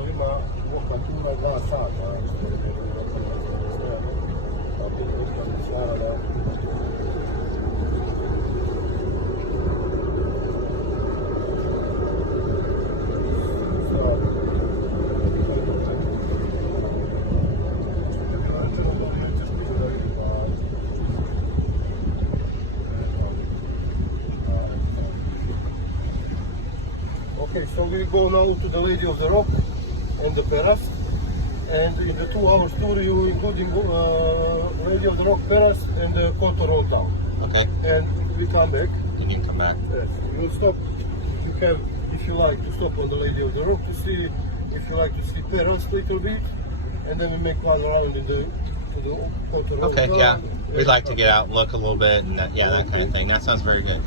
motor ima lokativna 2 sata. Okay, so we go now to the Lady of the Rock and the Peras, and in the 2-hour tour you including Lady of the Rock, Peras and Kotor Old Town. Okay. And we come back. You can come back. Yes, we'll stop. You can, if you like, to stop on the Lady of the Rock to see, if you like to see Peras a little bit, and then we make one round in the to the Kotor Old Okay, Town. yeah. We'd like to get out and look a little bit, and that, yeah, that kind of thing. That sounds very good.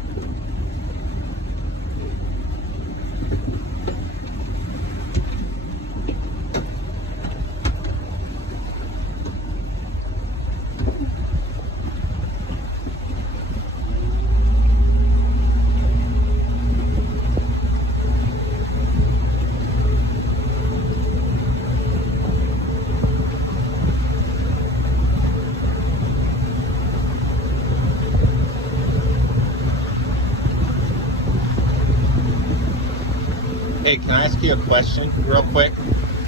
Hey, can I ask you a question real quick?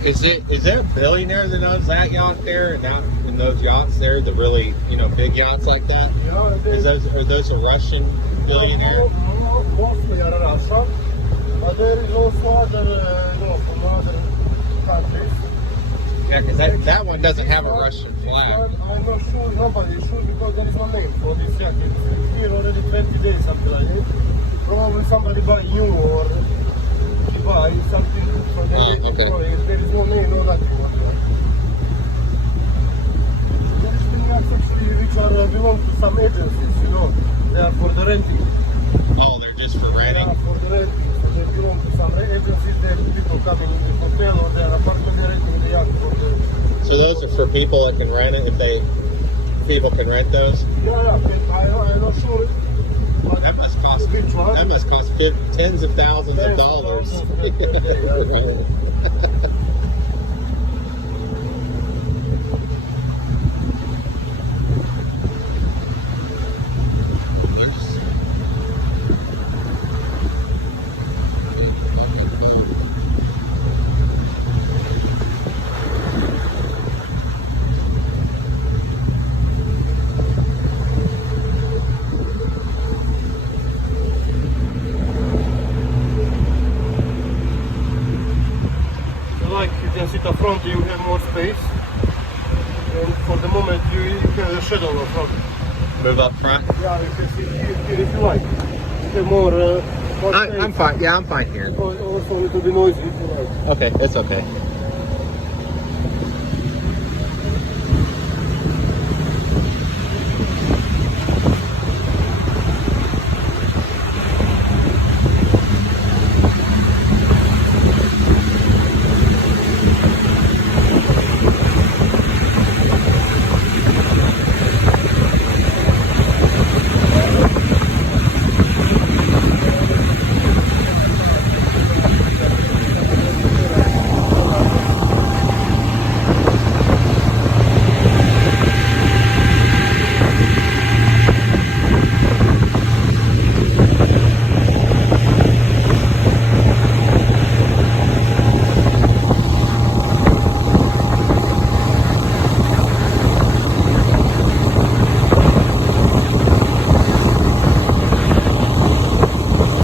Is there a billionaire that owns that yacht there and out in those yachts there, the really, big yachts like that? Yeah, Are those a Russian billionaire? Mostly are Russian, but there is also other, from other countries. Yeah, because that one doesn't have a Russian flag. I'm not sure, nobody is sure because there is no name for this yacht. It's here already 20 days, something like that. Probably somebody buy new or buy something. So there is no name, no nothing. There is many yachts actually which are belong to some agencies, They are for the renting. Oh, they're just for renting? Yeah, for the renting. So they belong to some agencies. There are people coming in the hotel or their apartment, they're renting the yacht for the... So those are for people that can rent it, people can rent those? Yeah, I'm not sure. That must cost tens of thousands of dollars. You can sit up front, you have more space, and for the moment you have a shadow up front. Move up front? Yeah, you can sit here if you like. You have more space. I'm fine. Yeah, I'm fine here. Also a little bit noisy if you like. Okay, it's okay.